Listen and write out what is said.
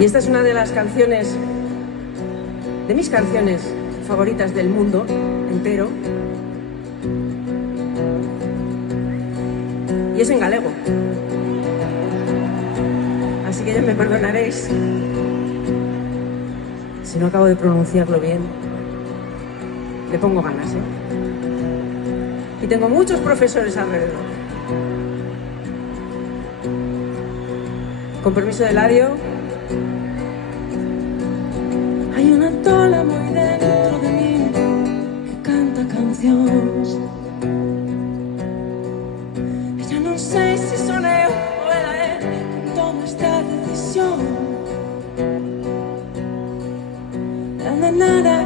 Y esta es una de las canciones, de mis canciones favoritas del mundo entero. Y es en galego. Así que ya me perdonaréis si no acabo de pronunciarlo bien. Le pongo ganas, ¿eh? Y tengo muchos profesores alrededor. Con permiso de Eladio. Hay una tola muy dentro de mí que canta cancións. E xa non sei se son eu ou era el quen toma esta decisión. La nada